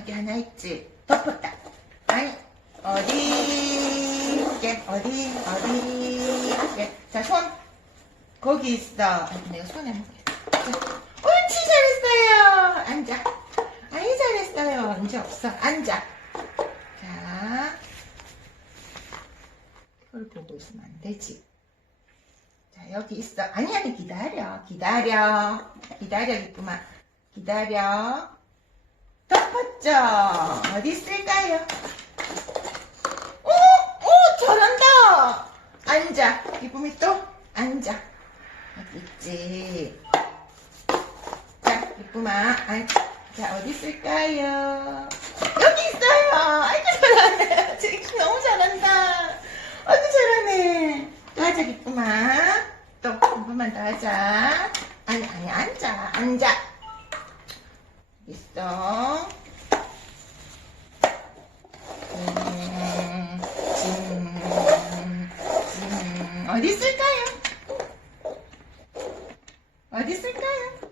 여기 하나 있지. 덮었다. 아니, 어디, 이게, 어디, 어디, 이게. 자, 손. 거기 있어. 아, 내가 손에. 자, 옳지, 잘했어요. 앉아. 아이, 잘했어요. 이제 없어. 앉아. 자. 그걸 보고 있으면 안 되지. 자, 여기 있어. 아니, 아니, 기다려. 기다려. 기다려, 이쁘만. 기다려. 덮었죠? 어디 있을까요? 오, 오, 잘한다. 앉아. 이쁨이 또 앉아. 여기 있지. 자, 이쁨아. 앉. 자, 어디 있을까요? 여기 있어요. 아이고, 잘하네. 지금 너무 잘한다. 아이고, 잘하네. 또 하자, 이쁨아. 또, 한 번만 더 하자. 아니, 아니, 앉아. 앉아. 있어. 음, 음, 음, 어디 있을까요? 어디 있을까요?